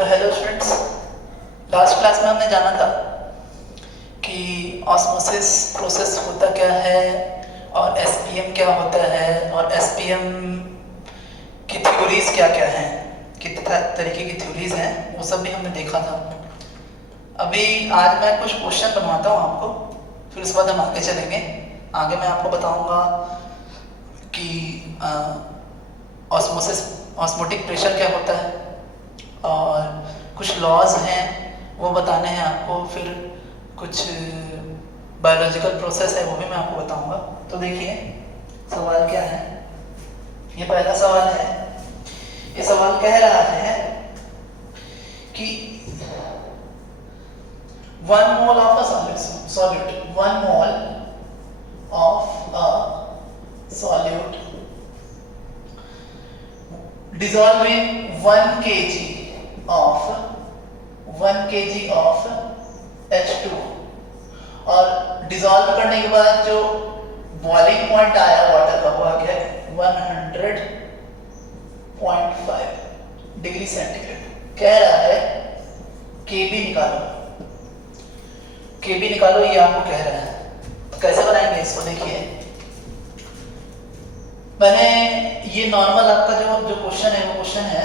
तो hello students, last class में हमने जाना था कि ऑस्मोसिस प्रोसेस होता क्या है और एसपीएम क्या होता है और एसपीएम की थ्योरीज क्या क्या हैं, कितने तरीके की थ्योरीज हैं, वो सब भी हमने देखा था। अभी आज मैं कुछ क्वेश्चन बनवाता हूँ आपको, फिर उसके बाद हम आगे चलेंगे। आगे मैं आपको बताऊँगा कि ऑस्मोटिक प्रेशर क्या होता है और कुछ लॉज हैं वो बताने हैं आपको, फिर कुछ बायोलॉजिकल प्रोसेस है वो भी मैं आपको बताऊंगा। तो देखिए सवाल क्या है। ये पहला सवाल है। ये सवाल कह रहा है कि 1 mole of a solute 1 mole of a solute dissolve in 1 kg of H2 और डिसॉल्व करने के बाद जो बॉइलिंग पॉइंट आया वाटर का वो आ गया 100.5 डिग्री सेंटीग्रेड। कह रहा है केबी निकालो, ये आपको कह रहा है। तो कैसे बनाएंगे इसको, देखिए मैंने ये नॉर्मल आपका जो क्वेश्चन है वो क्वेश्चन है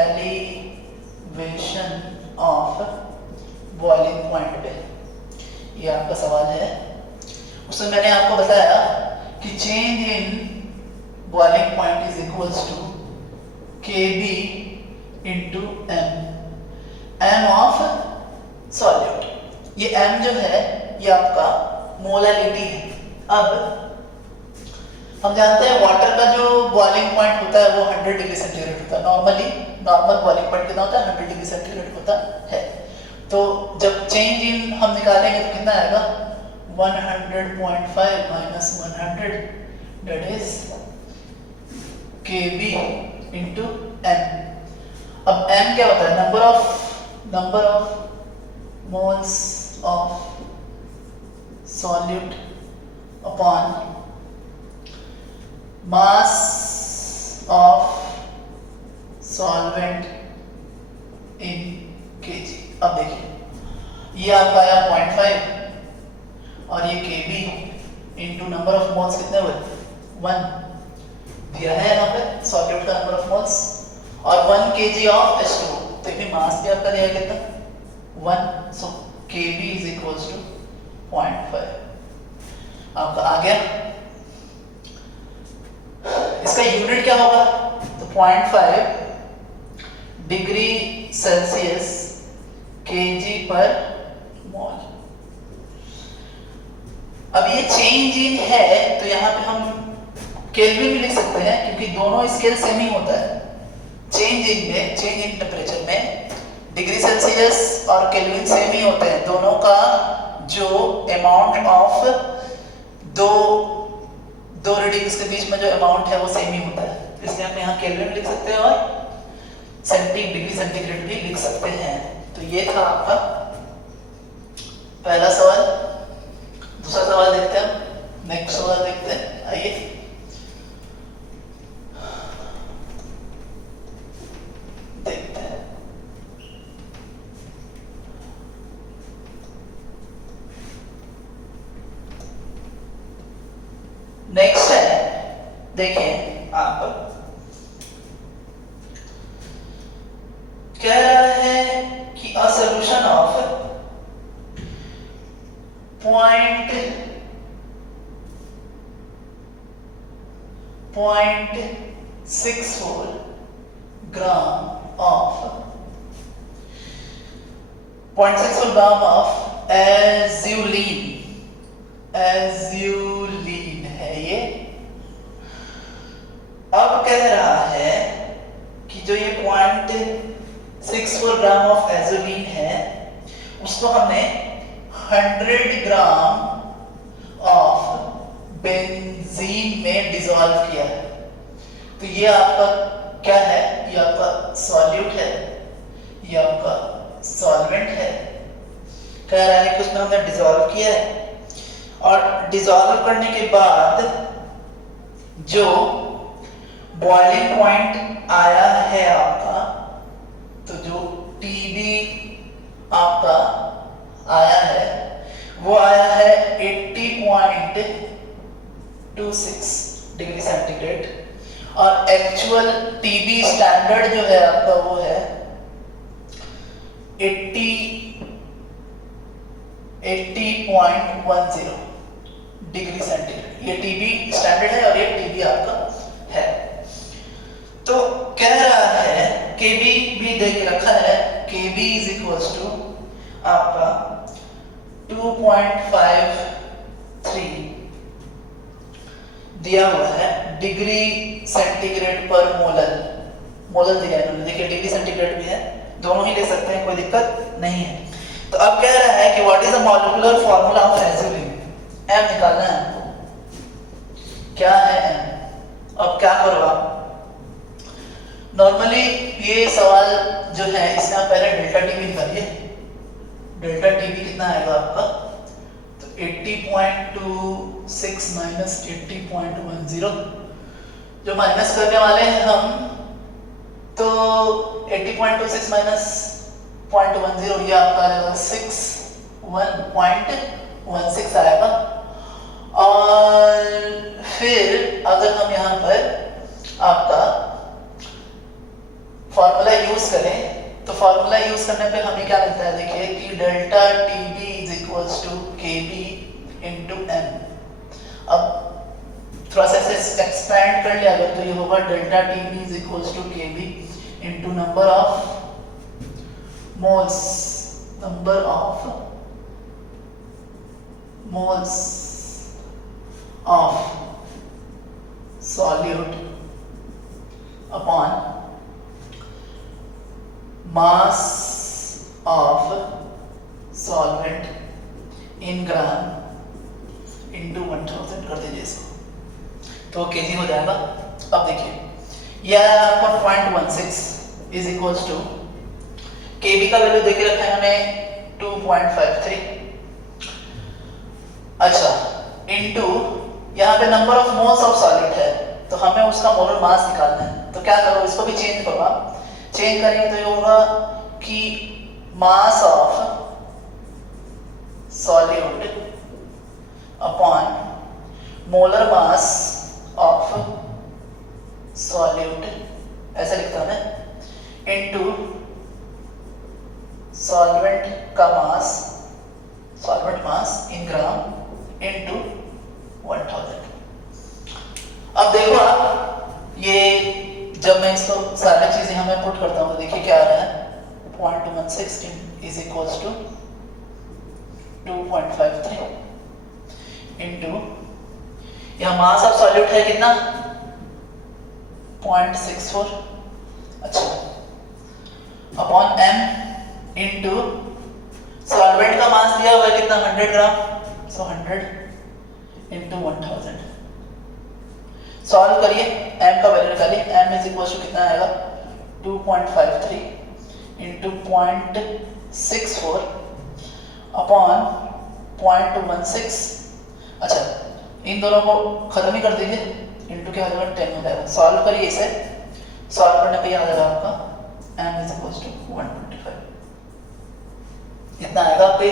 एलिवेशन ऑफ बॉइलिंग पॉइंट पे, ये आपका सवाल है। उसमें मैंने आपको बताया कि change in boiling point is equals to Kb into m of solute. ये m जो है ये आपका मोलालिटी है। अब हम जानते हैं वाटर का जो बॉइलिंग पॉइंट होता है वो 100 डिग्री सेंटीग्रेड होता है। नॉर्मल बॉइलिंग पॉइंट कितना होता है, 100 डिग्री सेंटीग्रेड होता है। तो जब चेंज इन हम निकालेंगे तो कितना आएगा, 100.5 minus 100 that is Kb into m। अब m क्या होता है, number of moles of solute upon mass of solvent in KG. अब देखिए ये आपका आया 0.5 और ये Kb into number of moles कितने हुए, 1 दिया है यहाँ पे सॉल्यूट का नंबर ऑफ मोल्स, और 1 kg ऑफ H2। तो ये मास भी आपका दिया कितना, 1। सो Kb इज इक्वल्स टू 0.5 आपका आ गया। इसका यूनिट क्या होगा, तो 0.5 डिग्री सेल्सियस kg पर मोल। अब ये चेंज इन है तो यहाँ पे हम केल्विन भी लिख सकते हैं क्योंकि दोनों स्केल सेम ही होता है। चेंज इन टेम्परेचर में डिग्री सेल्सियस और केल्विन सेम ही होते हैं। दोनों का जो अमाउंट ऑफ दो रीडिंग्स के बीच में जो अमाउंट है वो सेम ही होता है, इसलिए हम यहाँ केल्विन लिख सकते हैं और डिग्री सेंटीग्रेड भी लिख सकते हैं। तो ये था आपका पहला सवाल। दूसरा सवाल देखते हैं, नेक्स्ट सवाल देखते हैं, आइए। देखते हैं नेक्स्ट है, देखिए आप कह रहा है कि a solution of 0.64 gram of azulene है ये। अब कह रहा है कि जो ये 0.64 ग्राम ऑफ एज्यूलीन है उसको हमने 100 ग्राम ऑफ बेंजीन में डिसॉल्व किया है। तो ये आपका क्या है, ये आपका सॉल्यूट है, ये आपका सॉल्वेंट है। कह रहा है कि उसमें हमने डिसॉल्व किया है और डिसॉल्व करने के बाद जो बॉइलिंग पॉइंट आया है आपका तो जो TB आपका आया है वो आया है 80.26 डिग्री सेंटीग्रेड, और एक्चुअल TB स्टैंडर्ड जो है आपका वो है 80.10 डिग्री सेंटीग्रेड। ये TB स्टैंडर्ड है और ये TB आपका है। तो कह रहा है KB भी दे के रखा है, KB इज इक्वल्स टू आपका 2.53 दिया हुआ है डिग्री सेंटीग्रेड पर मोलर। मोलर दिया है इन्होंने, देखिए डिग्री सेंटीग्रेड भी है, दोनों ही ले सकते हैं, कोई दिक्कत नहीं है। तो अब कह रहा है कि what is the molecular formula of azulene. M निकालना है, क्या है एम। अब क्या करो आप, नॉर्मली ये सवाल जो है इसमें आप पहले डेल्टा टीबी निकालिए। डेल्टा टीबी कितना आएगा आपका, तो 80.26 माइनस 80.10, जो माइनस करने वाले हैं हम, तो 80.26 माइनस 0.10 ये आपका आ जाएगा 61.16 आएगा। और फिर अगर हम यहाँ पर आपका फॉर्मूला यूज करें, तो फॉर्मूला यूज करने पे हमें क्या मिलता है, देखिए कि delta Tb is equals to Kb into m. अब थोड़ा सा ऐसे एक्सपैंड कर लिया अगर, तो ये होगा delta Tb is equals to Kb into number of moles, number of moles of solute upon mass of solvent in gram into 1000 कर दीजिए इसको, तो केजी हो जाएगा। अब देखिए यह आपका 0.16 इज इक्वल्स टू केबी का वैल्यू देके रखा है हमने 2.53, अच्छा इनटू यहाँ पे number of moles of solid है, तो हमें उसका मोलर मास निकालना है। तो क्या करो, इसको भी चेंज करो आप, चेंज करेंगे तो ये होगा कि mass of solute upon molar mass of solute, ऐसा लिखता हूं मैं, इनटू सॉल्वेंट का मास, सॉल्वेंट मास इन ग्राम इनटू 1000। अब देखो आप, ये जब मैं इसको सारी चीजें यहाँ मैं पुट करता हूँ तो देखिए क्या आ रहा है, 0.16 इज इक्वल्स टू 2.53 इनटू यहाँ मास ऑफ सॉल्यूट है कितना 0.64, अच्छा अपॉन m इनटू सॉल्वेंट का मास दिया हुआ है कितना 100 ग्राम, सो 100 इनटू 1000। सॉल्व करिए, m का वैल्यू निकालिए, m इज इक्वल टू कितना आएगा 2.53 इंटू 0.64 अपॉन 0.16, अच्छा इन दोनों को खत्म ही कर दीजिए, इंटू क्या हो जाएगा 10 हो जाएगा। सॉल्व करिए इसे, सॉल्व करने पे आ जाएगा आपका m इज इक्वल टू 125, इतना आएगा आपके।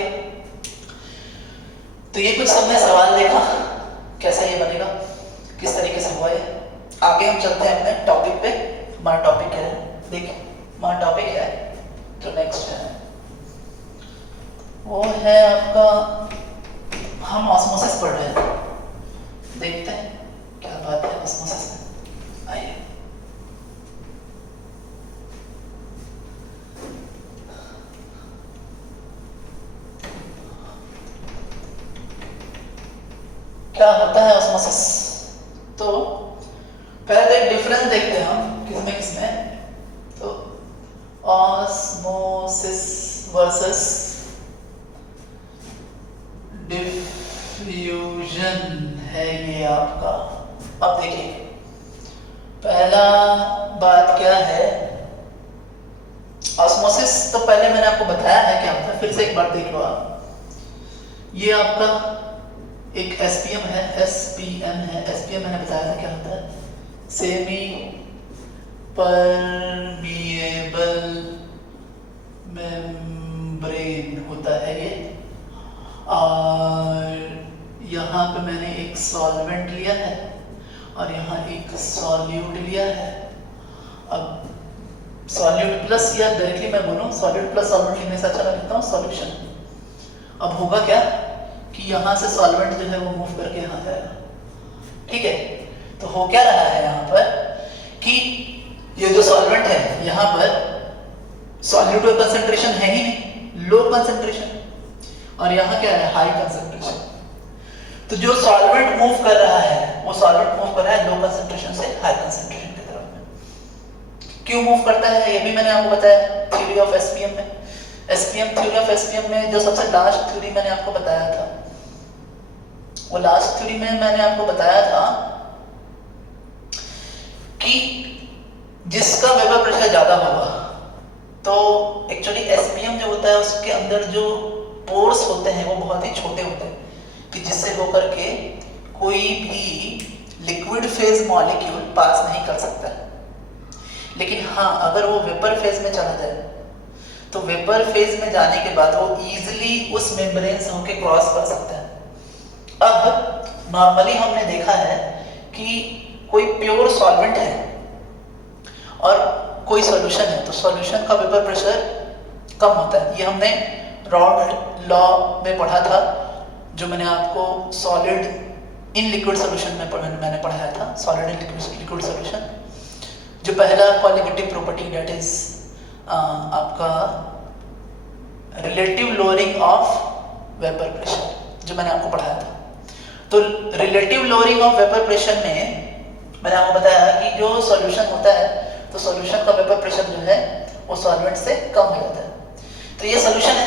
तो ये कुछ सबने सवाल देखा कैसा ये बनेगा, किस तरीके से हुआ ये। आगे हम चलते हैं अपने टॉपिक पे। हमारा टॉपिक क्या है, देखिए हमारा टॉपिक है जो नेक्स्ट है वो है आपका, हम ऑस्मोसिस पढ़ रहे हैं, देखते हैं क्या बात है ऑस्मोसिस में। आइए क्या होता है ऑस्मोसिस। तो पहले तो एक डिफरेंस देखते हैं हम किसमें, तो ऑस्मोसिस वर्सेस डिफ्यूजन है ये आपका। अब देखिए पहला बात क्या है, ऑस्मोसिस तो पहले मैंने आपको बताया है क्या होता है, फिर से एक बार देख लो आप। ये आपका एक SPM है, SPM है, SPM मैंने बताया था क्या होता है, सेमी परमिएबल सॉल्वेंट लिया है और यहाँ एक सॉल्यूट लिया है। अब सॉल्यूट प्लस, या डायरेक्टली मैं बोलूँ सॉल्यूट प्लस सॉल्वेंट लिखने से अच्छा मैं लिखता हूँ सॉल्यूशन। अब होगा क्या कि यहाँ से सॉल्वेंट जो है वो मूव करके यहाँ जाएगा, ठीक है। तो हो क्या रहा है यहाँ पर कि ये जो सॉल्वेंट है यहाँ पर सॉल्यूट का कंसंट्रेशन है ही नहीं, लो कंसंट्रेशन, और यहाँ क्या है हाई कंसंट्रेशन। तो जो सॉल्वेंट मूव कर रहा है वो सॉल्वेंट मूव कर रहा है लो कंसंट्रेशन से हाई कंसंट्रेशन की तरफ में। क्यों मूव करता है ये भी मैंने आपको बताया थ्योरी ऑफ एसपीएम में। एसपीएम थ्योरी ऑफ एसपीएम में जो सबसे लास्ट थ्योरी मैंने आपको बताया था, वो लास्ट थ्योरी में मैंने आपको बताया था कि जिसका वेपर प्रेशर ज्यादा होगा, तो एक्चुअली एसपीएम जो होता है उसके अंदर जो पोर्स होते हैं वो बहुत ही छोटे होते हैं कि जिससे होकर के कोई भी लिक्विड फेज मॉलिक्यूल पास नहीं कर सकता। लेकिन हाँ, अगर वो वेपर फेज में चला जाए तो वेपर फेज में जाने के बाद वो इजीली उस मेम्ब्रेन से होकर क्रॉस कर सकता है। अब नॉर्मली हमने देखा है कि कोई प्योर सॉल्वेंट है और कोई सॉल्यूशन है, तो सॉल्यूशन का वेपर प्रेशर कम होता है। ये हमने रॉड लॉ में पढ़ा था, जो मैंने आपको सॉलिड इन लिक्विड सॉल्यूशन में मैंने पढ़ाया था, सॉलिड इन लिक्विड सॉल्यूशन। जो पहला क्वालिटेटिव प्रॉपर्टी दैट इज आपका relative lowering of vapour pressure, जो मैंने आपको पढ़ाया था। तो relative lowering of vapour pressure में मैंने आपको बताया कि जो सॉल्यूशन होता है तो सॉल्यूशन का वेपर प्रेशर जो है वो सॉल्वेंट से कम हो जाता है। तो ये सॉल्यूशन है,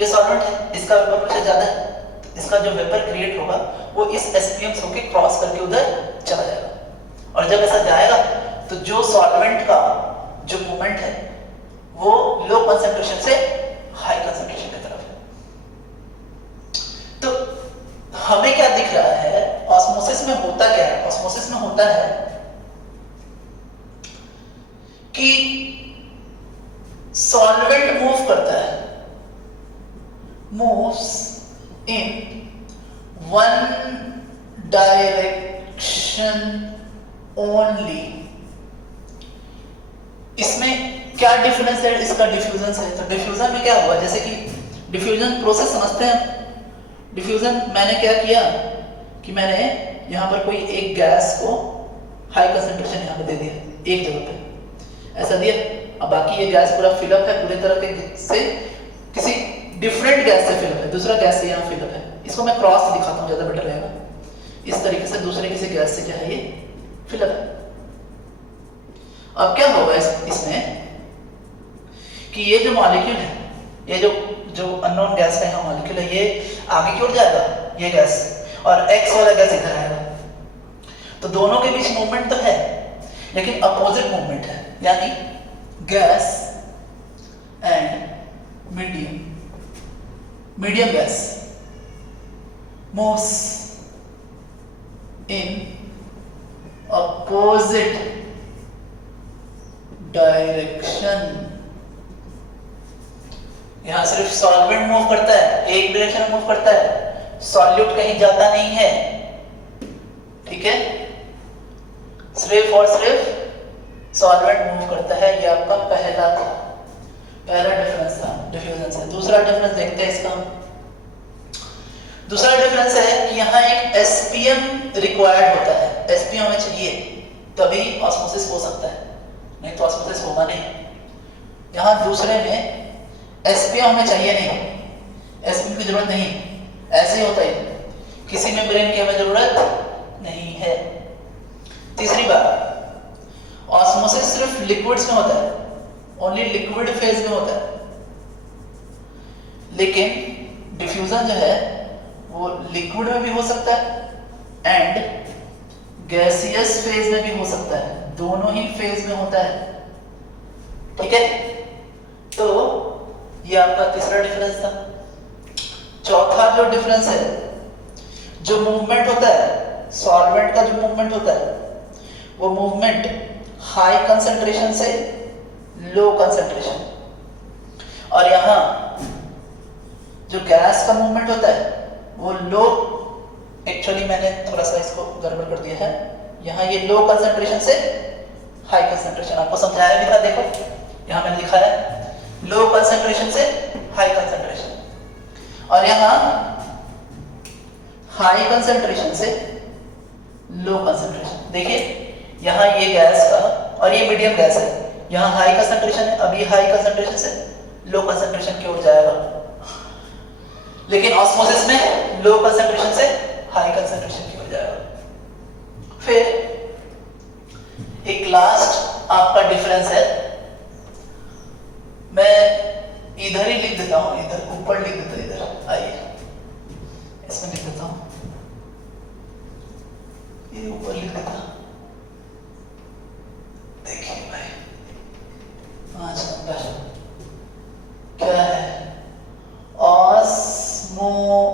ये सॉल्वेंट है, इसका वेपर प्रेशर ज्यादा है, तो इसका जो वेपर क्रिएट होगा वो इस एसपीएम से होकर क्रॉस करके उधर चला जाएगा। और जब ऐसा जाएगा तो जो सॉल्वेंट का जो मूवमेंट है वो लो कंसंट्रेशन से हाई कंसंट्रेशन की तरफ है। तो हमें क्या दिख रहा है, ऑस्मोसिस में होता क्या है? ऑस्मोसिस में होता है कि सॉल्वेंट मूव करता है, moves in one direction only. इसमें क्या डिफरेंस है इसका डिफ्यूजन से? तो डिफ्यूजन में क्या हुआ, जैसे कि डिफ्यूजन प्रोसेस समझते हैं। डिफ्यूजन मैंने क्या किया कि मैंने यहां पर कोई एक गैस को हाई कंसंट्रेशन यहां पर दे दिया एक जगह पे, ऐसा दिया। अब बाकी ये गैस पूरा फिलअप है, पूरे तरह के से किसी डिफरेंट गैस से फिलअप है, दूसरा गैस से यहाँ फिलअप है। इसको मैं क्रॉस दिखाता हूँ, ज्यादा बेटर रहेगा। इस तरीके से दूसरे किसी गैस से क्या है ये फिलअप है। अब क्या होगा इसमें कि ये जो मॉलिक्यूल है, ये जो अननोन गैस का यहाँ मॉलिक्यूल है, ये आगे की ओर जाएगा ये गैस, और एक्स वाला गैस इधर आएगा। तो दोनों के बीच मूवमेंट तो है लेकिन अपोजिट मूवमेंट है, यानी gas and medium gas moves in opposite direction. यहां सिर्फ सॉल्वेंट मूव करता है, एक डायरेक्शन में मूव करता है, सॉल्यूट कहीं जाता नहीं है, ठीक है। सिर्फ और सिर्फ सॉल्वेंट मूव करता है। ये आपका पहला डिफरेंस था डिफ्यूजन से। दूसरा डिफरेंस देखते हैं इसका। दूसरा डिफरेंस है कि यहाँ एक एसपीएम रिक्वायर्ड होता है, एसपीएम हमें चाहिए तभी ऑस्मोसिस हो सकता है, नहीं तो ऑस्मोसिस होगा नहीं। यहाँ दूसरे में एसपीएम हमें चाहिए नहीं, एसपीएम की जरूरत नहीं, ऐसे ही होता है, किसी मेम्ब्रेन की हमें जरूरत नहीं है। तीसरी बात, ऑस्मोसिस सिर्फ लिक्विड्स में होता है, ओनली लिक्विड फेज में होता है, लेकिन डिफ्यूजन जो है वो लिक्विड में भी हो सकता है एंड गैसियस फेज में भी हो सकता है, दोनों ही फेज में होता है, ठीक है। तो ये आपका तीसरा डिफरेंस था। चौथा जो डिफरेंस है, जो मूवमेंट होता है, सॉल्वेंट का जो मूवमेंट होता है वो मूवमेंट हाई कंसंट्रेशन से लो कंसंट्रेशन, और यहां जो गैस का मूवमेंट होता है वो लो एक्चुअली मैंने थोड़ा सा इसको गड़बड़ कर दिया है। यहाँ ये लो कंसंट्रेशन से हाई कंसंट्रेशन, आपको समझाया भी था, देखो यहाँ मैंने लिखा है लो कंसंट्रेशन से हाई कंसंट्रेशन, और यहाँ हाई कंसंट्रेशन से लो कंसंट्रेशन। देखिए यहाँ ये गैस का और ये मीडियम गैस है, यहाँ हाई कंसंट्रेशन है, अब ये हाई कंसंट्रेशन से लो कंसंट्रेशन की ओर जाएगा, लेकिन ऑस्मोसिस में लो कंसंट्रेशन से हाई कंसंट्रेशन की ओर जाएगा। फिर एक लास्ट आपका डिफरेंस है, मैं इधर ही लिख देता हूं, इधर ऊपर लिख देता हूं, इधर आइए इसमें लिख देता हूं, ये ऊपर लिख देता हूं। देखिए भाई 5 नंबर क्या है, ऑस्मोसिस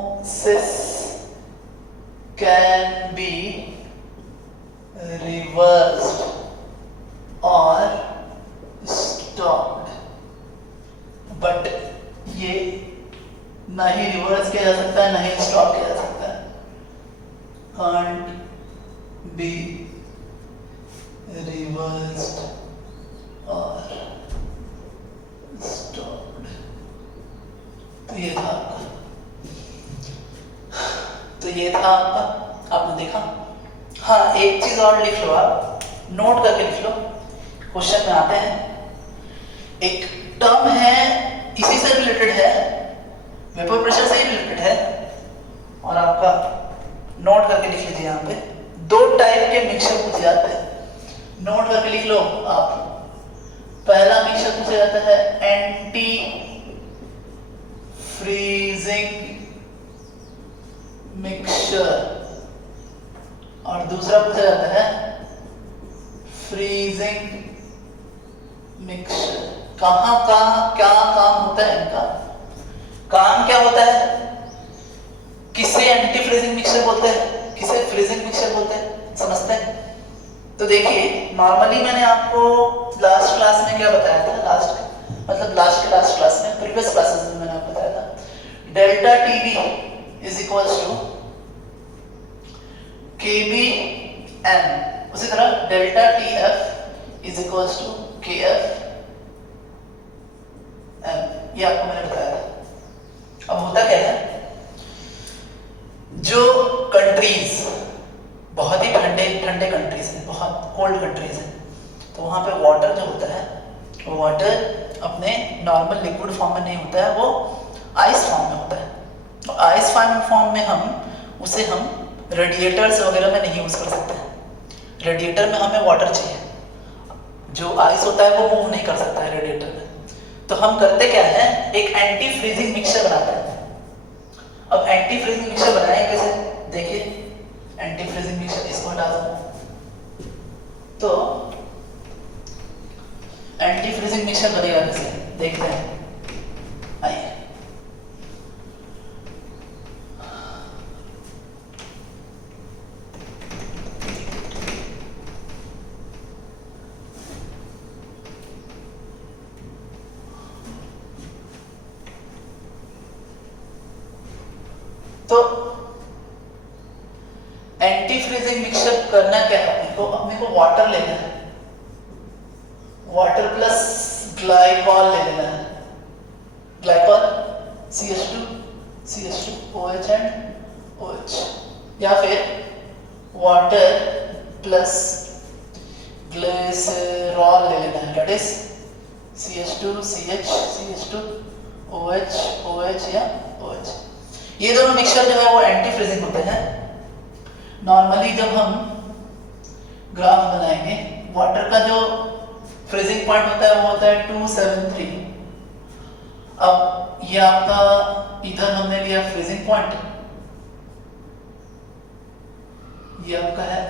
कैन बी रिवर्स्ड और स्टॉप्ड, बट ये ना ही रिवर्स किया जा सकता है ना ही स्टॉप किया जा सकता है, can't be reversed or stopped। तो ये था आपका, आपने देखा। हाँ एक चीज और लिख लो, आप नोट करके लिख लो, क्वेश्चन में आते हैं, एक टर्म है इसी से रिलेटेड है, वेपर प्रेशर से ही रिलेटेड है, और आपका नोट करके लिख लीजिए। यहाँ पे 2 टाइप के मिक्सचर पूछे जाते हैं, नोट करके लिख लो आप। पहला मिक्सचर पूछा जाता है एंटी फ्रीजिंग मिक्सचर, और दूसरा पूछा जाता है फ्रीजिंग मिक्सचर। कहाँ क्या काम होता है इनका, काम क्या होता है, किसे एंटी फ्रीजिंग मिक्सचर बोलते हैं, किसे फ्रीजिंग मिक्सचर बोलते हैं, समझते हैं। तो देखिए नॉर्मली मैंने आपको लास्ट क्लास में क्या बताया था, लास्ट क्लास में, प्रीवियस क्लासेस में मैंने आपको बताया था delta Tb is equals to Kb m, उसी तरह delta Tf is equals to Kf m, ये आपको मैंने बताया था। अब होता क्या है, जो कंट्रीज बहुत ही ठंडे कंट्रीज हैं, बहुत कोल्ड कंट्रीज हैं, तो वहां पे वाटर जो होता है वो वाटर अपने नॉर्मल लिक्विड फॉर्म में नहीं होता है, वो आइस फॉर्म में होता है। तो आइस फॉर्म में हम उसे रेडिएटर्स वगैरह में नहीं यूज कर सकते। रेडिएटर में हमें वाटर चाहिए, जो आइस होता है वो मूव नहीं कर सकता है रेडिएटर में। तो हम करते क्या है, एक एंटी फ्रीजिंग मिक्सचर बनाते हैं। अब एंटी फ्रीजिंग मिक्सचर बनाएं कैसे, देखिए एंटी फ्रीजिंग मिक्सचर, इसको हटा दो, तो एंटी फ्रीजिंग मिक्सचर बनेगा कैसे देखते हैं, आइए। तो एंटी फ्रीजिंग मिक्सचर करना क्या है, अपने को वाटर लेना है, वाटर प्लस ग्लाइकॉल ले लेना है, glycol CH2 OH and OH, या फिर वाटर प्लस ग्लिसरॉल ले लेना है, that is CH2 CH CH2 OH OH या OH। ये दोनों मिक्सचर जो है वो एंटी फ्रीजिंग होते हैं। नॉर्मली जब हम ग्राफ बनाएंगे, वाटर का जो फ्रीजिंग पॉइंट होता है वो होता है 273। अब ये आपका इधर हमने लिया फ्रीजिंग पॉइंट, ये आपका है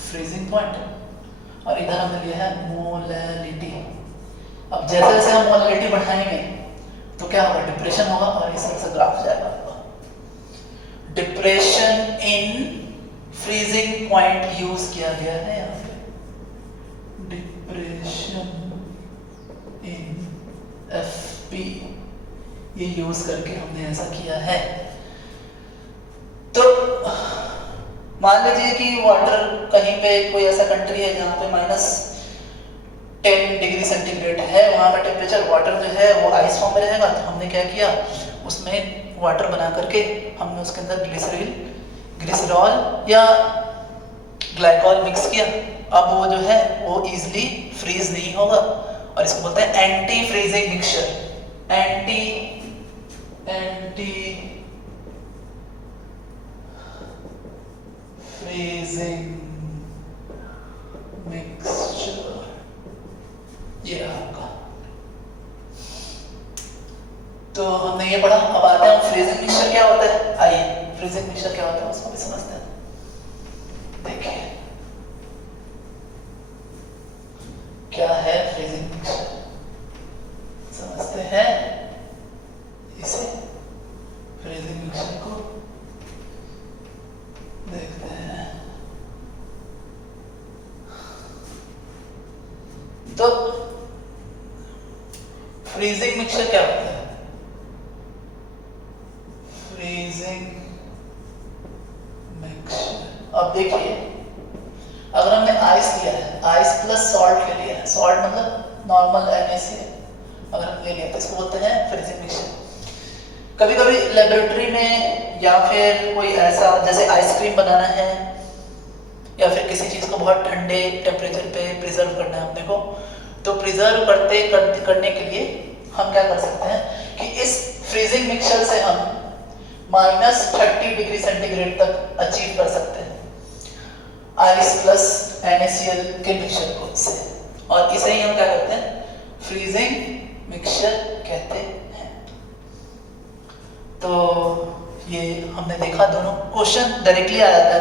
फ्रीजिंग पॉइंट, और इधर हमने लिया है मोलैलिटी। अब जैसे जैसे हम मोलैलिटी बढ़ाएंगे तो क्या होगा, डिप्रेशन होगा, और इस तरह से ग्राफ जाएगा। Depression in freezing point use किया गया है यहाँ पे, डिप्रेशन इन FP, ये यूज करके हमने ऐसा किया है। तो मान लीजिए कि वाटर कहीं पे कोई ऐसा कंट्री है जहाँ पे -10 डिग्री सेंटीग्रेड है, वहाँ का टेम्परेचर, वाटर जो है वो आइस फॉर्म में रहेगा। तो हमने क्या किया, उसमें वाटर बना करके हमने उसके अंदर ग्लिसरॉल या ग्लाइकॉल मिक्स किया। अब वो जो है वो इजीली फ्रीज नहीं होगा, और इसको बोलते हैं anti freezing mixture. Anti freezing mixture, ये रहा आपका। तो हमने ये पढ़ा। अब आते हैं फ्रीजिंग मिक्सचर क्या होता है। आइए फ्रीजिंग मिक्सचर क्या होता है उसको भी समझते हैं। देखिए क्या है फ्रीजिंग मिक्सचर, समझते हैं इसे। फ्रीजिंग मिक्सचर को देखते हैं। तो फ्रीजिंग मिक्सचर क्या होता है। फ्रीजिंग मिक्सचर, अब देखिए अगर हमने आइस लिया है, आइस प्लस सॉल्ट ले लिया है, सॉल्ट मतलब नॉर्मल NaCl अगर हम ले लिया तो इसको बोलते हैं फ्रीजिंग मिक्सचर। कभी कभी लेबोरेटरी में या फिर कोई ऐसा जैसे आइसक्रीम बनाना है या फिर किसी चीज को बहुत ठंडे टेम्परेचर पे प्रिजर्व करना है अपने को, तो प्रिजर्व करने के लिए हम क्या कर सकते हैं कि इस फ्रीजिंग मिक्सचर से हम -30 डिग्री सेंटीग्रेड तक अचीव कर सकते हैं आइस प्लस NaCl के मिक्सचर को से, और इसे ही हम क्या करते हैं, फ्रीजिंग मिक्सचर कहते हैं। तो ये हमने देखा, दोनों क्वेश्चन डायरेक्टली आ जाता है।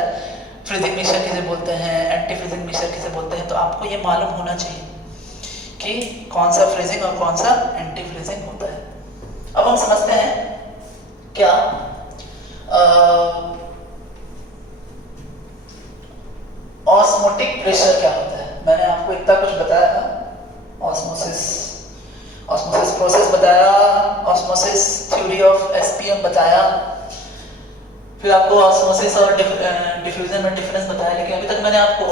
फ्रीजिंग मिक्सचर किसे बोलते हैं, एंटी फ्रीजिंग मिक्सचर किसे बोलते हैं, तो आपको ये मालूम होना चाहिए कि कौन सा फ्रीजिंग और कौन सा एंटी फ्रीजिंग होता है। अब हम समझते हैं क्या ऑस्मोटिक प्रेशर क्या होता है। मैंने आपको इतना कुछ बताया था, ऑस्मोसिस प्रोसेस बताया, ऑस्मोसिस थ्योरी ऑफ SPM बताया, फिर आपको ऑस्मोसिस और डिफ्यूजन में डिफरेंस बताया, लेकिन अभी तक मैंने आपको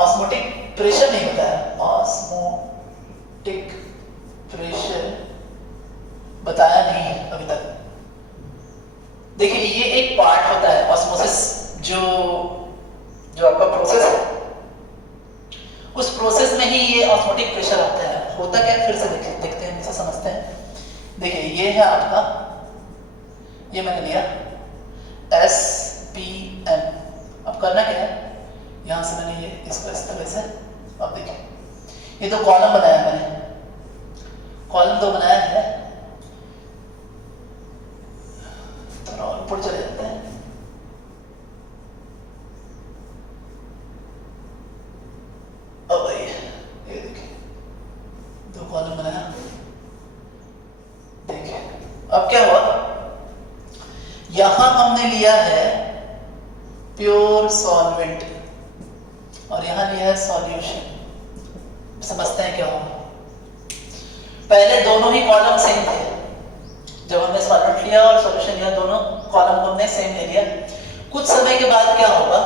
ऑस्मोटिक प्रेशर नहीं बताया। ऑस्मोटिक प्रेशर बताया नहीं अभी तक। देखिए ये एक पार्ट होता है ऑस्मोसिस, जो आपका प्रोसेस है, उस प्रोसेस में ही ये ऑस्मोटिक प्रेशर आता है। होता क्या है फिर से देखते हैं, इसे समझते हैं। देखिए ये है आपका, ये मैंने लिया SPM। अब करना क्या है, यहां से मैंने ये इसको इस तरह से, अब देखिए ये तो कॉलम बनाया मैंने, कॉलम तो बनाया है, थोड़ा ऊपर चले जाते हैं। अब ये देखिए दो कॉलम बनाया, देखिए अब क्या हुआ, यहां हमने लिया है प्योर सॉल्वेंट और यहां लिया है सॉल्यूशन। समझते हैं क्या हुआ। पहले दोनों ही कॉलम सेम थे, जब हमने सॉल्वेंट लिया और सॉल्यूशन लिया, दोनों कॉलम को हमने सेम ले लिया। कुछ समय के बाद क्या होगा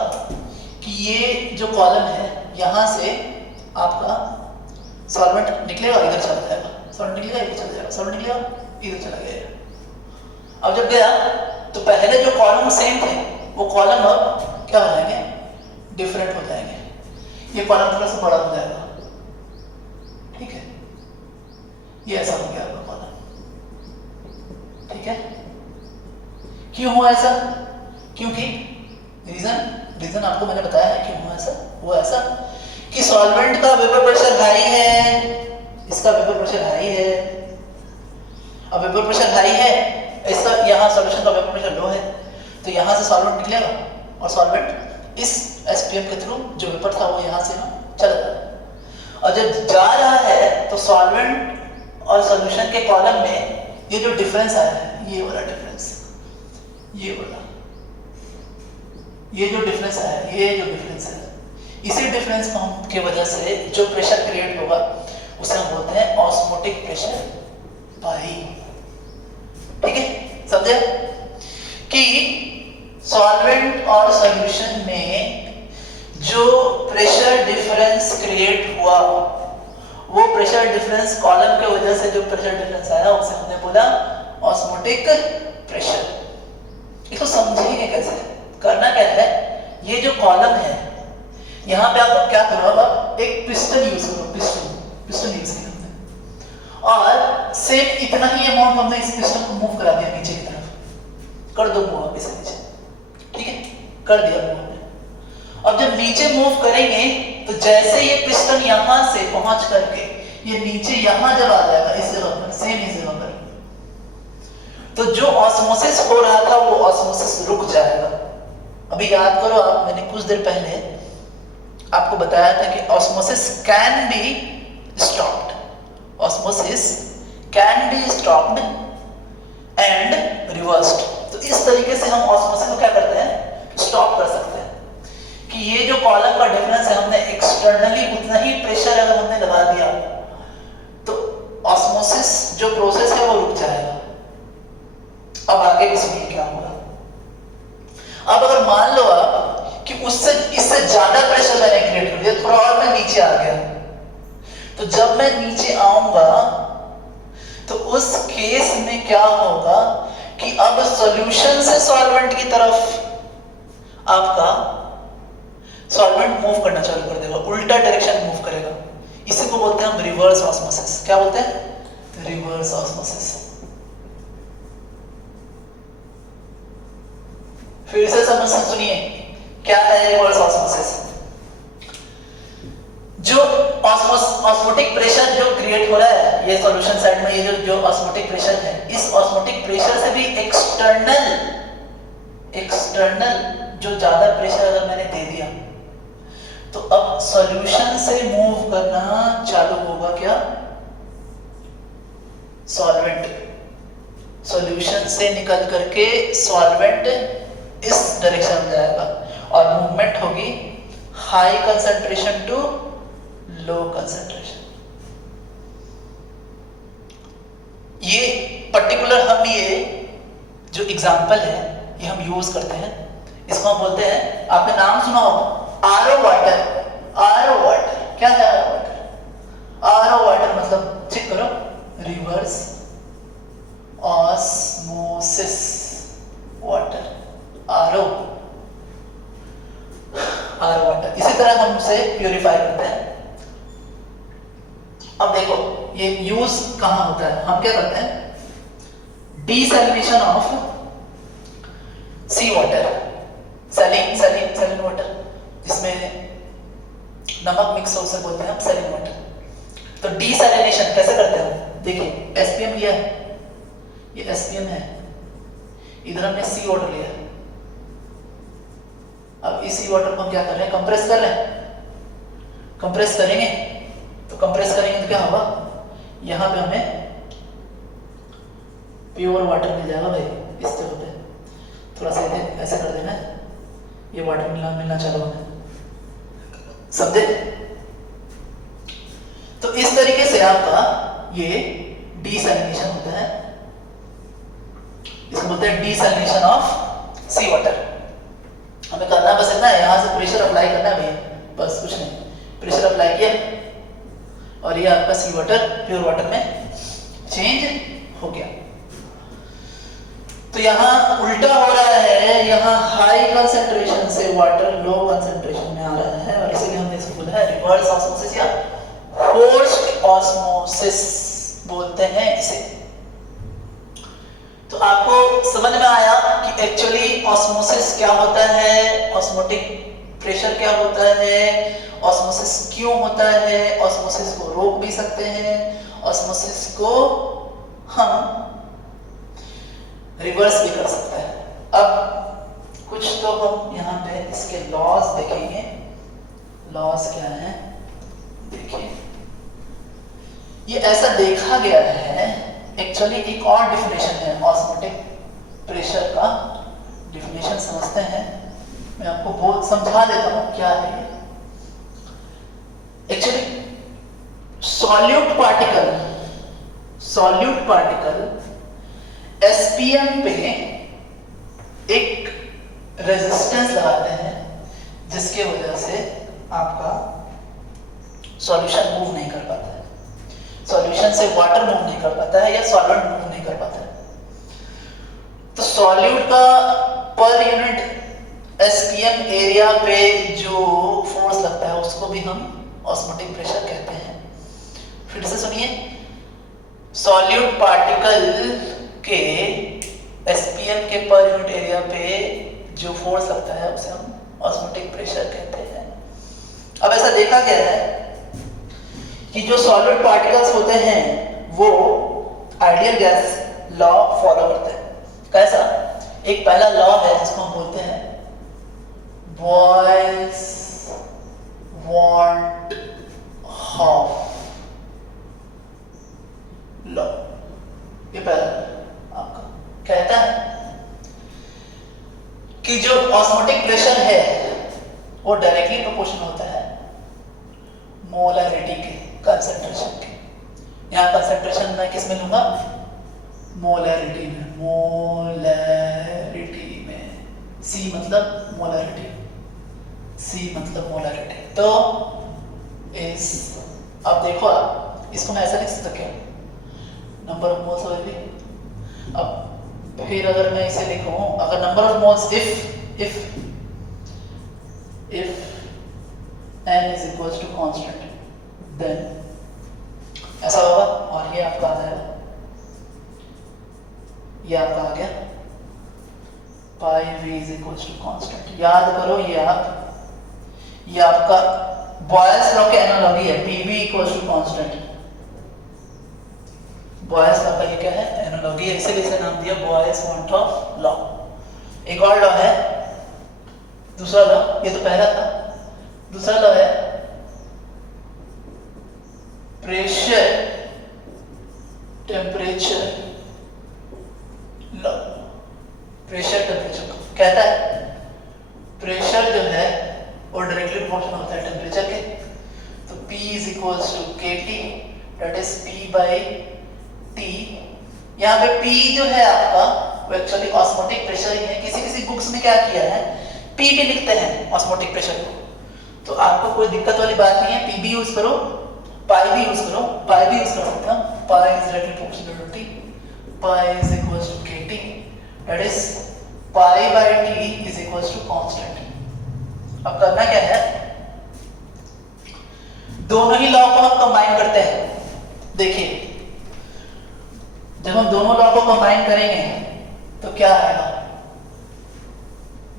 कि ये जो कॉलम है, यहां से आपका सॉल्वेंट निकलेगा, इधर चला जाएगा, सॉल्वेंट निकलेगा, इधर चला जाएगा, सॉल्वेंट निकलेगा, इधर चला गया। अब जब गया तो पहले जो कॉलम सेम थे वो कॉलम अब क्या हो जाएंगे, डिफरेंट हो जाएंगे। ये कॉलम थोड़ा सा बड़ा हो जाएगा, ठीक है, ये ऐसा हो गया आपका कॉलम, ठीक है। क्यों हुआ ऐसा, क्योंकि रीजन आपको मैंने बताया है क्यों हुआ ऐसा। वो ऐसा कि सॉल्वेंट का वेपर प्रेशर हाई है, इसका वेपर प्रेशर हाई है। अब वेपर प्रेशर हाई है, इसका यहाँ सॉल्यूशन का वेपर प्रेशर लो है, तो यहाँ से सॉल्वेंट निकलेगा और सॉल्वेंट इस SPM के थ्रू जो वेपर था वो यहाँ से चला जाएगा। और जब जा रहा है तो सॉल्वेंट और सॉल्यूशन के कॉलम में ये जो डिफरेंस आया है, ये वाला डिफरेंस, ये वाला, ये जो डिफरेंस आया है, ये जो डिफरेंस है, इसी डिफरेंस की वजह से जो प्रेशर क्रिएट होगा उसे हम बोलते हैं ऑस्मोटिक प्रेशर भाई, ठीक है। समझे कि सॉल्वेंट और सॉल्यूशन में जो प्रेशर डिफरेंस क्रिएट हुआ, वो प्रेशर डिफरेंस कॉलम के वजह से जो प्रेशर डिफरेंस आया उसे हमने बोला ऑस्मोटिक प्रेशर। इसको समझेंगे कैसे, करना क्या है, ये जो कॉलम है यहाँ पे आप क्या करो, अब एक पिस्टन यूज करो, पिस्टन यूज किया हमने और सेम इतना ही अमाउंट हमने इस पिस्टन को मूव करा दिया नीचे की तरफ, कर दो मूव इसे नीचे, ठीक है, कर दिया मूव हमने। अब जब नीचे मूव करेंगे तो जैसे ये पिस्टन यहां से पहुंच करके ये नीचे यहां जब आ जाएगा इस जगह पर, सेम इस जगह पर, तो जो ऑस्मोसिस हो रहा था वो ऑस्मोसिस रुक जाएगा। अभी याद करो आप, मैंने कुछ देर पहले आपको बताया था कि osmosis can be stopped, osmosis can be stopped and reversed. तो इस तरीके से हम ऑस्मोसिस को क्या करते हैं, स्टॉप कर सकते हैं कि ये जो कॉलम का डिफरेंस है हमने एक्सटर्नली उतना ही प्रेशर अगर हमने लगा दिया तो ऑस्मोसिस जो प्रोसेस है वो रुक जाएगा। अब आगे भी सुनिए क्या होगा। अब अगर मान लो आप कि उससे इससे ज्यादा प्रेशर मैंने क्रिएट कर दिया, थोड़ा और मैं नीचे आ गया, तो जब मैं नीचे आऊंगा तो उस केस में क्या होगा कि अब सॉल्यूशन से सॉल्वेंट की तरफ आपका सॉल्वेंट मूव करना चालू कर देगा, उल्टा डायरेक्शन मूव करेगा। इसी को बोलते हैं हम रिवर्स ऑस्मोसिस। क्या बोलते हैं, रिवर्स ऑस्मोसिस। फिर से समझ सुनिए क्या है रिवर्स ऑस्मोसिस। जो ऑस्मोटिक प्रेशर जो क्रिएट हो रहा है ये सॉल्यूशन साइड में, ये जो ऑस्मोटिक प्रेशर है, इस ऑस्मोटिक प्रेशर से भी एक्सटर्नल जो ज्यादा प्रेशर अगर मैंने दे दिया तो अब सॉल्यूशन से मूव करना चालू होगा क्या, सॉल्वेंट, सॉल्यूशन से निकल करके सॉल्वेंट इस डायरेक्शन में जाएगा और मूवमेंट होगी high concentration to low concentration. ये पर्टिकुलर हम ये जो एग्जांपल है ये हम यूज करते हैं, इसको हम बोलते हैं, आपने नाम सुना होगा आरओ वाटर। आरओ वाटर क्या है, आरओ वाटर, आरओ वाटर मतलब चेक करो, reverse osmosis water, RO water. इसी तरह हम उसे प्यूरिफाई करते हैं। अब देखो ये यूज कहां होता है, हम क्या करते हैं, desalination of sea water, saline water, जिसमें नमक मिक्स हो उसे बोलते हैं हम सैलिन वाटर। तो डीसैलिनेशन कैसे करते हैं, देखिए एसपीएम लिया है, ये एसपीएम है, इधर हमने सी वाटर लिया। अब इसी वाटर को हम क्या कर रहे हैं, कंप्रेस कर रहे हैं। कंप्रेस करेंगे तो क्या होगा, यहां पे हमें प्योर वाटर मिल जाएगा भाई, इस जगह पे थोड़ा सा ऐसे कर देना है, ये वाटर मिलना चालू होगा, समझे। तो इस तरीके से आपका ये डीसैलिनेशन होता है, इसको बोलते हैं डीसैलिनेशन ऑफ सी वाटर। हमें करना बस इतना है, यहां से प्रेशर अप्लाई करना है भैया, बस कुछ नहीं, प्रेशर अप्लाई किया और ये आपका सी वाटर प्योर वाटर में चेंज हो गया। तो यहाँ उल्टा हो रहा है, यहाँ हाई कंसंट्रेशन से वाटर लो कंसंट्रेशन में आ रहा है और इसीलिए हमने इसको बोला है रिवर्स ऑस्मोसिस या फोर्स्ड ऑस्मोसिस बोलते हैं इसे। तो आपको समझ में आया कि एक्चुअली ऑस्मोसिस क्या होता है, ऑस्मोटिक प्रेशर क्या होता है, ऑस्मोसिस क्यों होता है, ऑस्मोसिस को रोक भी सकते हैं, ऑस्मोसिस को हम रिवर्स भी कर सकते हैं। अब कुछ तो हम यहाँ पे इसके लॉज देखेंगे, लॉज क्या है, देखिए ये ऐसा देखा गया है। एक्चुअली एक और डिफिनेशन है ऑस्मोटिक प्रेशर का, डिफिनेशन समझते हैं, मैं आपको बहुत समझा देता हूं क्या है ये। एक्चुअली सॉल्यूट पार्टिकल एसपीएम पे एक रेजिस्टेंस लगाते हैं जिसके वजह से आपका सॉल्यूशन मूव नहीं कर पाता है, सॉल्यूशन से वाटर मूव नहीं कर पाता है या सॉल्वेंट मूव नहीं कर पाता है। तो सॉल्यूट का पर यूनिट एसपीएम एरिया पे जो फोर्स लगता है उसको भी हम ऑस्मोटिक प्रेशर कहते हैं। फिर से सुनिए, सॉल्यूट पार्टिकल के एसपीएम के पर यूनिट एरिया पे जो फोर्स लगता है उसे हम ऑस्मोटिक प्रेशर कहते हैं। अब ऐसा देखा गया है कि जो सॉलिड पार्टिकल्स होते हैं वो आइडियल गैस लॉ फॉलो करते हैं। कैसा? एक पहला लॉ है जिसको हम बोलते हैं बॉयल्स वॉन्ट हाफ लॉ। ये पहला आपका कहता है कि जो ऑस्मोटिक प्रेशर है वो डायरेक्टली प्रोपोर्शनल होता है मोलैरिटी के, कंसंट्रेशन के। यहाँ कंसंट्रेशन मैं किस में लूंगा? मोलैरिटी में, मोलैरिटी में। सी मतलब मोलैरिटी, सी मतलब मोलैरिटी। तो इस अब देखो, आप इसको मैं ऐसा लिख सकता क्या? नंबर ऑफ मोल्स भी। अब फिर अगर मैं इसे लिखूं, अगर number of moles if n is equals to constant, then ऐसा होगा। और ये आपका आ जाएगा, ये आपका आ गया पाई v is equals to constant। याद करो ये आपका बॉयल्स लॉ के एनालॉजी है, pv equals to constant। Boyle's law का ये क्या है? एनालॉजी है, इसीलिए इसे नाम दिया बॉयल्स वॉन्ट ऑफ लॉ। एक और लॉ है, दूसरा लॉ, ये तो पहला था। दूसरा लॉ है pressure temperature law. Pressure temperature कहता है प्रेशर जो है वो डायरेक्टली प्रोपोर्शनल होता है टेम्परेचर के। तो P is equals to KT, that is P by T। यहाँ पे P जो है आपका वो एक्चुअली ऑस्मोटिक प्रेशर ही है। किसी बुक्स में क्या किया है, P भी लिखते हैं ऑस्मोटिक प्रेशर को। तो आपको कोई दिक्कत वाली बात नहीं है, P भी यूज करो, पाई भी यूज करो, पाई भी यूज कर सकते हो। Pi is directly proportional to T, pi is equals to KT, that is pi by T is equals to constant. अब करना क्या है, दोनों ही लॉ को हम कंबाइन करते हैं। देखिए, जब हम दोनों लॉ को कंबाइन करेंगे तो क्या आएगा?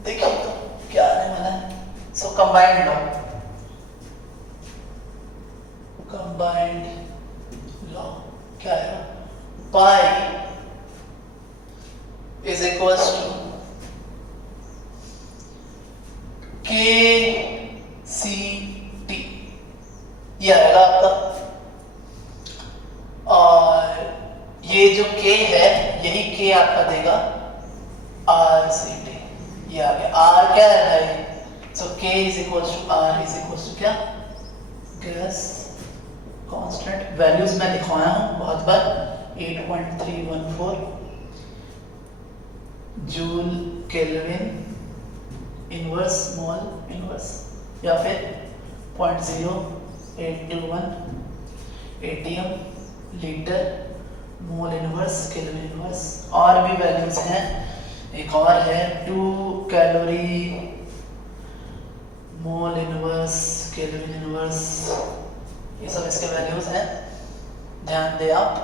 देखिए तो क्या आने वाला है। सो कंबाइंड लॉ, कंबाइंड लॉ क्या आएगा? पाई इज इक्वल्स टू के सी टी, ये आएगा आपका। और ये जो k है यही k आपका देगा आर सी टी, ये आ गया। आर क्या है भाई? So k is equals to R is equals to क्या? Gas constant. वैल्यूज मैं लिखवाया हूं बहुत बार, 8.314 joule kelvin inverse mole inverse, या फिर 0.0821 ATM litre mole inverse kelvin inverse. और भी वैल्यूज हैं, एक और है 2 calorie mole inverse kelvin inverse, ये सब इसके वैल्यूज हैं, ध्यान दें आप।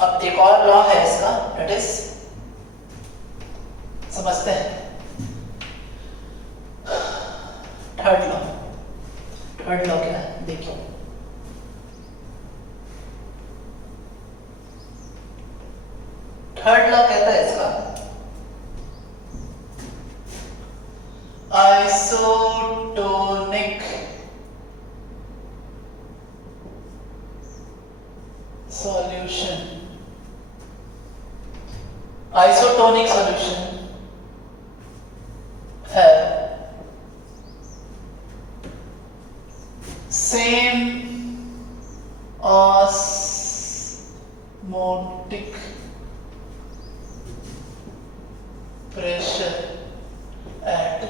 अब एक और लॉ है इसका, दैट इज समझते हैं थर्ड लॉ। थर्ड लॉ क्या है देखिए, थर्ड लॉ कहता है इसका आइसोटोनिक सॉल्यूशन। आइसोटोनिक सॉल्यूशन है same osmotic pressure at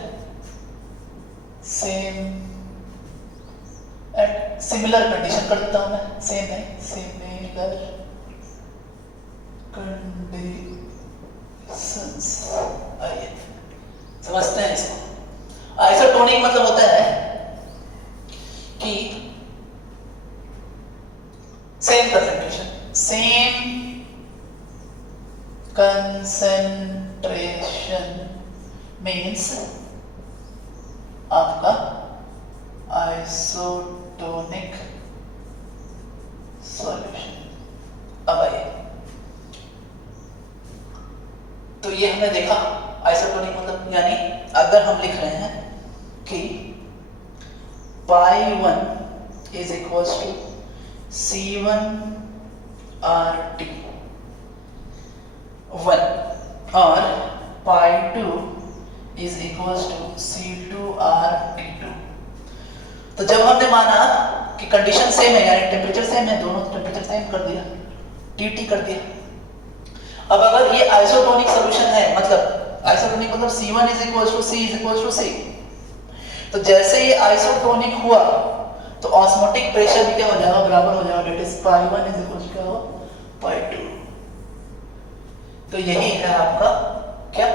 similar condition कर देता हूं मैं, सेम है, similar conditions। आइए समझते हैं इसको। आइसोटोनिक मतलब होता है कि सेम कंसंट्रेशन मीन्स आपका आइसोटोनिक सॉल्यूशन। अब आइए, तो ये हमने देखा आइसोटोनिक मतलब, यानी अगर हम लिख रहे हैं कि π1 इज इक्वल्स टू C1RT 1 और π2 इज इक्वल्स टू C2RT2। तो जब हमने माना कि कंडीशन सेम है, यानी टेम्परेचर सेम है, दोनों टेम्परेचर सेम कर दिया, TT कर दिया। अब अगर ये आइसोटोनिक सॉल्यूशन है, मतलब आइसोटोनिक मतलब C1 is equals to C is equals to C, तो जैसे ये आइसोटोनिक हुआ तो ऑस्मोटिक प्रेशर भी क्या हो जाएगा, बराबर हो जाएगा, that is π1 is equals to π2। तो यही है आपका क्या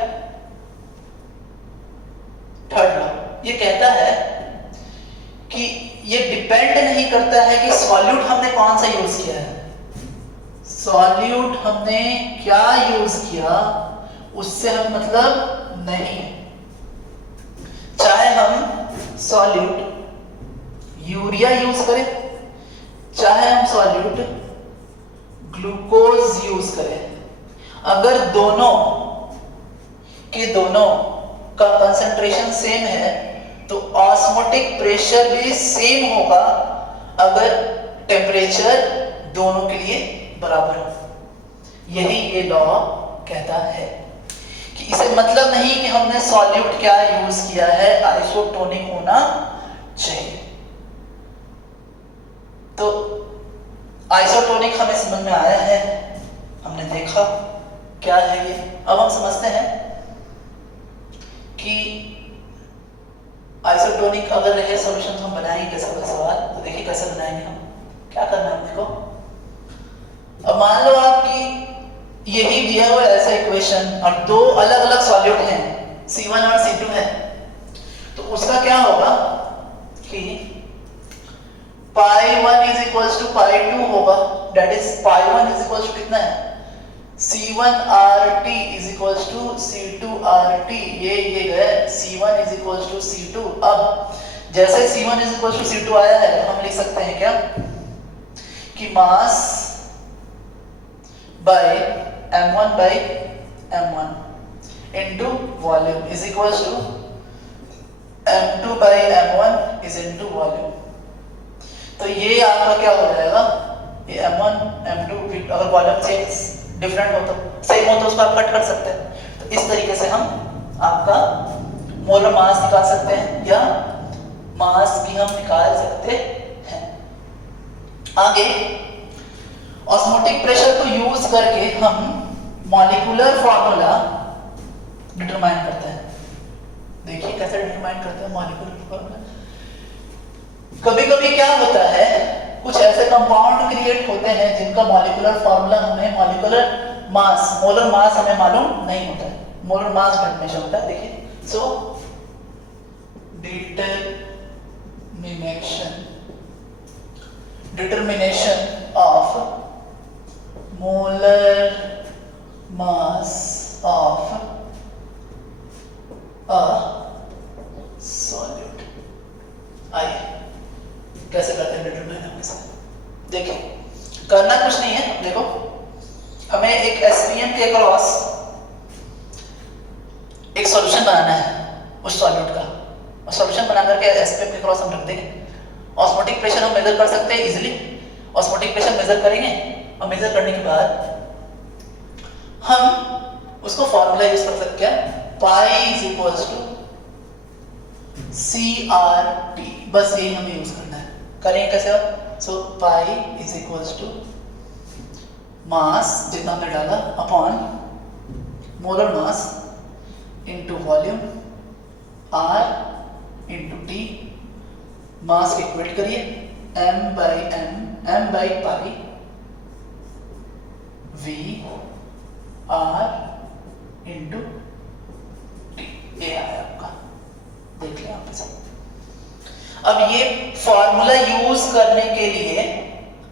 थर्ड लॉ। ये कहता है कि ये डिपेंड नहीं करता है कि सॉल्यूट हमने कौन सा यूज किया है, सॉल्यूट हमने क्या यूज किया उससे हम मतलब नहीं। चाहे हम सॉल्यूट यूरिया यूज करें, चाहे हम सॉल्यूट ग्लूकोज यूज करें, अगर दोनों का कंसंट्रेशन सेम है तो ऑस्मोटिक प्रेशर भी सेम होगा, अगर टेम्परेचर दोनों के लिए बराबर हो। यही ये लॉ कहता है कि इसे मतलब नहीं कि हमने सॉल्यूट क्या यूज किया है, आइसोटोनिक होना चाहिए। तो आइसोटोनिक हमें समझ में आया है, हमने देखा क्या है ये। अब हम समझते हैं कि आइसोटोनिक अगर रहे सॉल्यूशन तो हम बनाएंगे कैसे वाला सवाल। तो देखिए कैसे बनाएंगे हम, क्या करना है हमको। अब मान लो आपकी यही दिया हुआ ऐसा इक्वेशन और दो अलग अलग सॉल्यूट हैं, C1 और C2 है, तो उसका क्या होगा कि π1 इज इक्वल्स टू π2 होगा, that is π1 is equals to कितना है, C1RT is equals to C2RT। ये गए C1 is equals to C2। अब जैसे C1 is equals to C2 आया है तो हम लिख सकते हैं क्या कि mass by m1 by m1 into volume is equals to m2 by m1 is into volume. तो ये आपका क्या हो जाएगा, ये m1 m2 अगर वॉल्यूम चेंज डिफरेंट हो तो सेम हो तो उसको आप कट कर सकते हैं। तो इस तरीके से हम आपका मोलर मास निकाल सकते हैं या मास भी हम निकाल सकते हैं। आगे ऑस्मोटिक प्रेशर को यूज करके हम मॉलिक्यूलर फॉर्मूला डिटरमाइन करते हैं। देखिए कैसे डिटरमाइन करते हैं मॉलिक्यूलर फॉर्मूला। कभी कभी क्या होता है, कुछ ऐसे कंपाउंड क्रिएट होते हैं जिनका मॉलिक्यूलर फॉर्मूला हमें, मॉलिक्यूलर मास, मोलर मास हमें मालूम नहीं होता है, मोलर मास हमेशा होता है। देखिए so determination of molar mass of a solute. आइए कैसे करते हैं डिटरमाइन हम इसे। देखिए करना कुछ नहीं है, देखो हमें एक SPM के क्रॉस एक सॉल्यूशन बनाना है उस सॉल्यूट का, और सॉल्यूशन बना करके SPM के क्रॉस हम रख देंगे। ऑस्मोटिक प्रेशर हम मेजर कर सकते हैं इजीली, ऑस्मोटिक प्रेशर मेजर करेंगे और मेजर करने के बाद हम उसको फॉर्मूला यूज कर सकते हैं, pi is equals to CRT, बस यही हमें यूज करना है। करेंगे कैसे? So pi is equals to mass जितना हमने डाला upon molar mass into volume R into T, mass equate करिए m by pi V R into T, ये आया आपका, देख लें आप इसे। अब ये फॉर्मूला यूज करने के लिए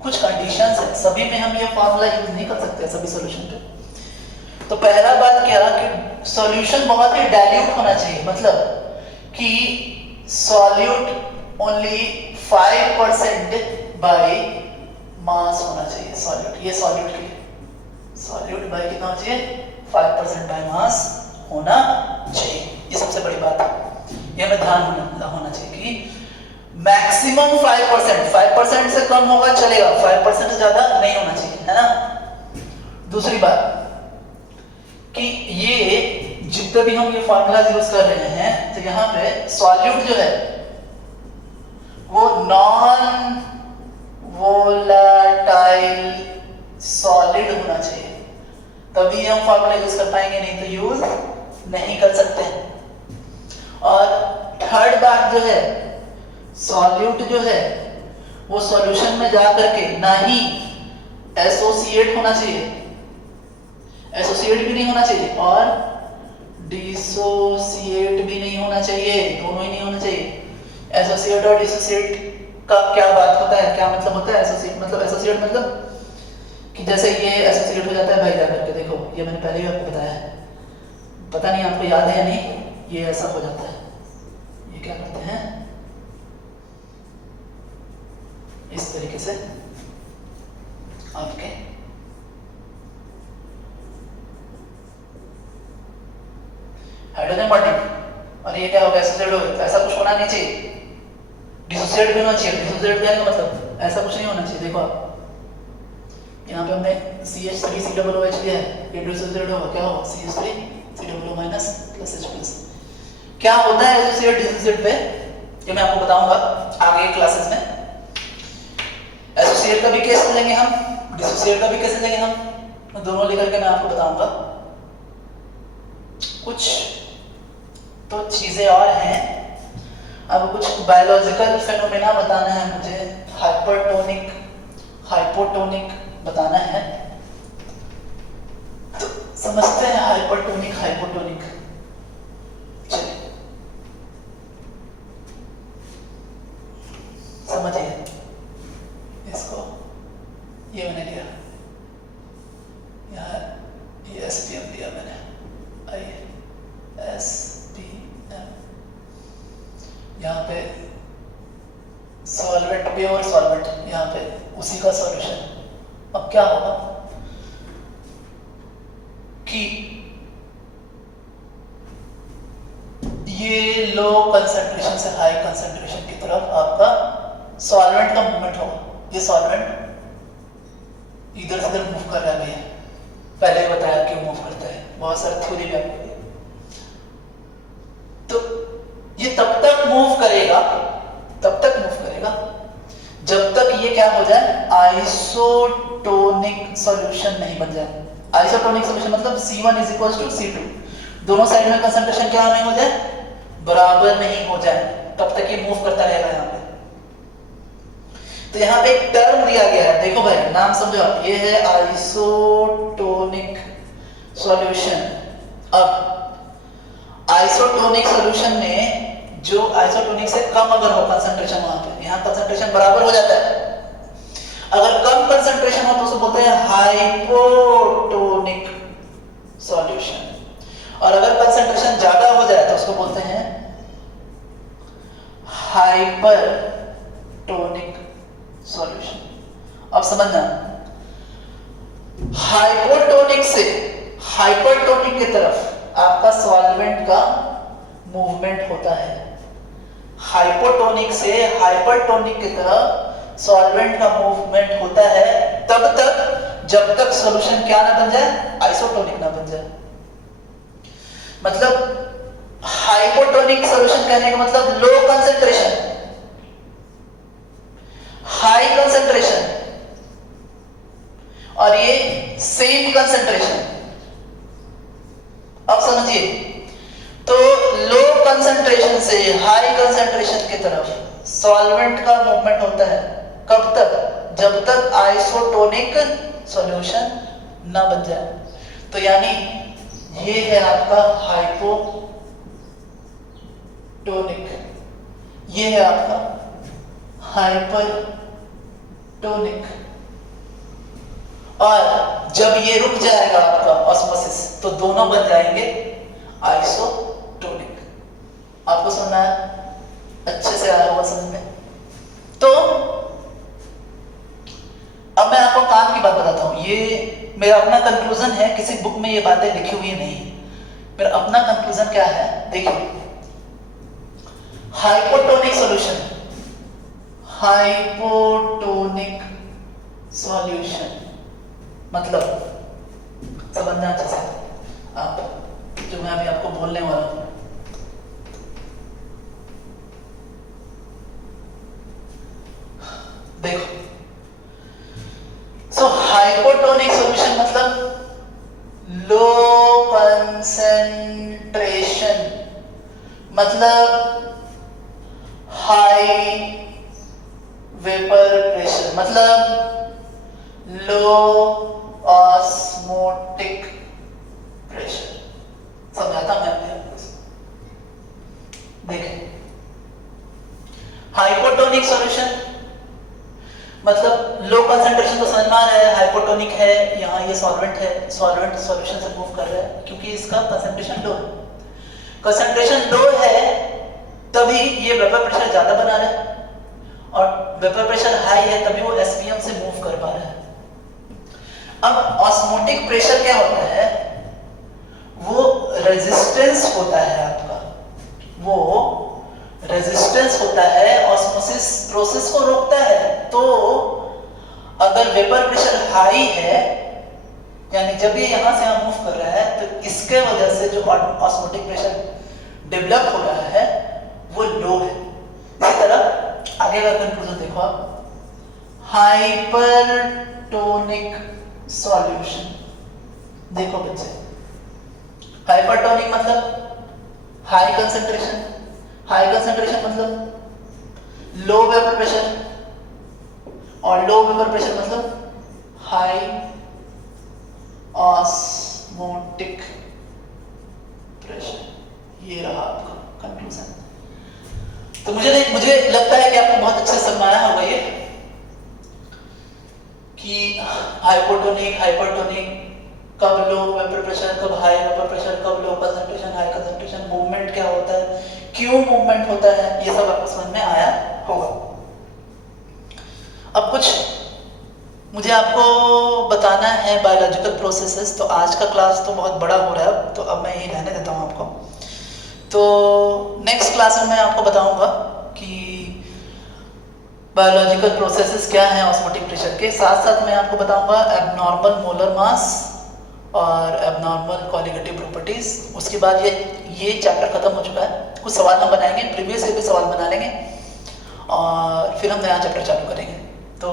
कुछ कंडीशंस है, सभी में हम ये फॉर्मूला यूज नहीं कर सकते सभी सॉल्यूशन पे। तो पहला बात क्या कि सॉल्यूशन बहुत ही डाइल्यूट होना चाहिए, मतलब कि सॉल्यूट ओनली 5% बाय मास होना चाहिए सॉल्यूट, ये सॉल्यूट के लिए सॉल्यूट बाय कितना होना चाहिए 5% बाय मास होना चाहिए, ये सबसे बड़ी बात है, ये हमें ध्यान होना चाहिए कि मैक्सिमम 5% से कम होगा चलेगा, 5% से ज्यादा नहीं होना चाहिए, है ना। दूसरी बात कि ये जितने भी हम ये फॉर्मूला यूज कर रहे हैं, तो यहाँ पे सॉल्यूट जो है वो नॉन वोलेटाइल सॉलिड होना चाहिए, तभी हम फॉर्मूला यूज कर पाएंगे, नहीं तो यूज नहीं कर सकते। और थर्ड बात जो है, सॉल्यूट जो है वो सॉल्यूशन में जा करके ना ही एसोसिएट होना चाहिए, एसोसिएट भी नहीं होना चाहिए, और डिसोसिएट भी नहीं होना चाहिए, दोनों ही नहीं होना चाहिए। एसोसिएट और डिसोसिएट का क्या बात होता है, क्या मतलब होता है एसोसिएट मतलब? एसोसिएट मतलब कि जैसे ये एसोसिएट हो जाता है भाई, जाकर के देखो, ये मैंने पहले ही आपको बताया है, पता नहीं आपको याद है या नहीं, ये ऐसा हो जाता है, ये क्या करते हैं इस तरीके से आपके हाइड्रोजन बॉन्डिंग, और ये क्या होगा एसोसिएट हो गया, ऐसा कुछ होना नहीं चाहिए, डिसोसिएट भी होना चाहिए। डिसोसिएट क्या है मतलब ऐसा कुछ नहीं होना चाहिए। देखो आप यहाँ पे हमने CH3COOH लिया है, ये डिसोसिएट होगा, क्या होगा CH3COO minus plus H plus. क्या होता है एसोसिएट डिसोसिएट पे, ये मैं आपको बताऊंगा आगे क्लासेस में। एसोसिएट का भी केस लेंगे हम, डिसोसिएट का भी केस लेंगे हम, दोनों लेकर के मैं आपको बताऊंगा। कुछ तो चीजें और हैं, अब कुछ बायोलॉजिकल फेनोमेना बताना है मुझे, हाइपरटोनिक हाइपोटोनिक बताना है, तो समझते हैं हाइपरटोनिक हाइपोटोनिक। चलिए समझिए इसको, ये मैंने लिया यहाँ, ये SPM दिया मैंने, आइए SPM, यहाँ पे सॉल्वेंट, प्योर सॉल्वेंट, यहाँ पे उसी का सॉल्यूशन। अब क्या होगा कि ये लो कंसंट्रेशन से हाई कंसंट्रेशन की तरफ आपका सॉल्वेंट का मूवमेंट होगा, ये सॉल्वेंट इधर से उधर मूव कर रहा है, पहले ही बताया क्यों मूव करता है, बहुत सारी थ्योरी भी आपको। तो ये तब तक मूव करेगा जब तक ये क्या हो जाए, आइसोटोनिक सॉल्यूशन नहीं बन जाए। आइसोटोनिक सॉल्यूशन मतलब C1 = C2, दोनों साइड में कंसंट्रेशन क्या नहीं हो जाए, बराबर नहीं हो जाए, तब तक ये मूव करता रहेगा यहाँ पे। तो यहाँ पे एक टर्म दिया गया है, देखो भाई नाम समझो आप, ये है आइसोटोनिक सॉल्यूशन। अब आइसोटोनिक सॉल्यूशन में जो आइसोटोनिक से कम अगर हो कंसंट्रेशन, वहां पे यहाँ कंसंट्रेशन बराबर हो जाता है। अगर कम कंसंट्रेशन हो तो उसे बोलते हैं हाइपोटोनिक सॉल्यूशन, और अगर कंसंट्रेशन ज्यादा हो जाए तो उसको बोलते हैं हाइपरटोनिक सॉल्यूशन। अब समझना, हाइपोटोनिक से हाइपरटोनिक की तरफ आपका सॉल्वेंट का मूवमेंट होता है, हाइपोटोनिक से हाइपरटोनिक की तरफ सॉल्वेंट का मूवमेंट होता है तब तक जब तक सॉल्यूशन क्या ना बन जाए, आइसोटोनिक ना बन जाए। मतलब हाइपोटोनिक सॉल्यूशन कहने का मतलब लो कंसंट्रेशन, हाई कंसंट्रेशन, और ये सेम कंसंट्रेशन। अब समझिए, सॉल्वेंट का मूवमेंट होता है। कब तक? जब तक आइसोटोनिक सॉल्यूशन ना बन जाए। तो यानी ये है आपका हाइपोटोनिक, ये है आपका हाइपरटोनिक। और जब ये रुक जाएगा आपका ऑस्मोसिस तो दोनों बन जाएंगे आइसोटोनिक। आपको सुनना है? अच्छे से आया होगा समझ में। तो अब मैं आपको काम की बात बताता हूं। ये मेरा अपना कंक्लूजन है, किसी बुक में ये बातें लिखी हुई नहीं। मेरा अपना कंक्लूजन क्या है देखिए, हाइपोटोनिक सॉल्यूशन, हाइपोटोनिक सॉल्यूशन मतलब समझना अच्छे से आप, जो मैं अभी आपको बोलने वाला हूं। देखो, सो हाइपोटोनिक सॉल्यूशन मतलब लो कंसेंट्रेशन, मतलब हाई वेपर प्रेशर, मतलब लो ऑस्मोटिक प्रेशर। समझाता मैं आपको। देखें, हाइपोटोनिक सॉल्यूशन मतलब लो कंसंट्रेशन तो समझ में आ रहा है, हाइपोटोनिक है, यहाँ ये सॉल्वेंट है, सॉल्वेंट सॉल्यूशन से मूव कर रहा है क्योंकि इसका कंसंट्रेशन लो है। कंसंट्रेशन लो है तभी ये वेपर प्रेशर ज्यादा बना रहा है, और वेपर प्रेशर हाई है तभी वो एसपीएम से मूव कर पा रहा है। अब ऑस्मोटिक प्रेशर क्या होता है? वो रेजिस्टेंस होता है आपका, वो रेजिस्टेंस होता है, ऑस्मोसिस प्रोसेस को रोकता है। तो अगर वेपर प्रेशर हाई है, यानी जब ये यहां से यहां मूव कर रहा है, तो इसके वजह से जो ऑस्मोटिक प्रेशर डेवलप हो रहा है वो लो है। इसी तरह आगे का कंक्लूजन देखो आप, हाइपरटोनिक सॉल्यूशन। देखो बच्चे, हाइपरटोनिक मतलब हाई कंसंट्रेशन, हाई कंसंट्रेशन मतलब लो वेपर प्रेशर, और लो वेपर प्रेशर मतलब हाई ऑस्मोटिक प्रेशर। ये रहा आपका कंक्लूजन। तो मुझे लगता है कि आपको बहुत अच्छे से समझ आया होगा ये कि हाइपोटोनिक, हाइपरटोनिक, कब लो वेपर प्रेशर, कब हाई वेपर प्रेशर, कब low concentration, high concentration, movement क्या होता है, क्यों मूवमेंट होता है, ये सब आपको समझ में आया होगा। अब कुछ मुझे आपको बताना है बायोलॉजिकल प्रोसेसेस। तो आज का क्लास तो बहुत बड़ा हो रहा है, तो अब मैं यही रहने देता हूँ आपको। तो नेक्स्ट क्लास में मैं आपको बताऊंगा कि बायोलॉजिकल प्रोसेसेस क्या हैं ऑस्मोटिक प्रेशर के। साथ साथ मैं आपको बताऊंगा एबनॉर्मल मोलर मास और एबनॉर्मल कोलिगेटिव प्रॉपर्टीज। उसके बाद ये चैप्टर खत्म हो चुका है। कुछ सवाल हम बनाएंगे, प्रीवियस ईयर के सवाल बना लेंगे और फिर हम नया चैप्टर चालू करेंगे। तो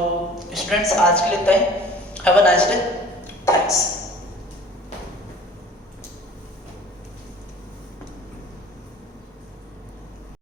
स्टूडेंट्स आज के लिए इतना ही। Have a nice day, thanks.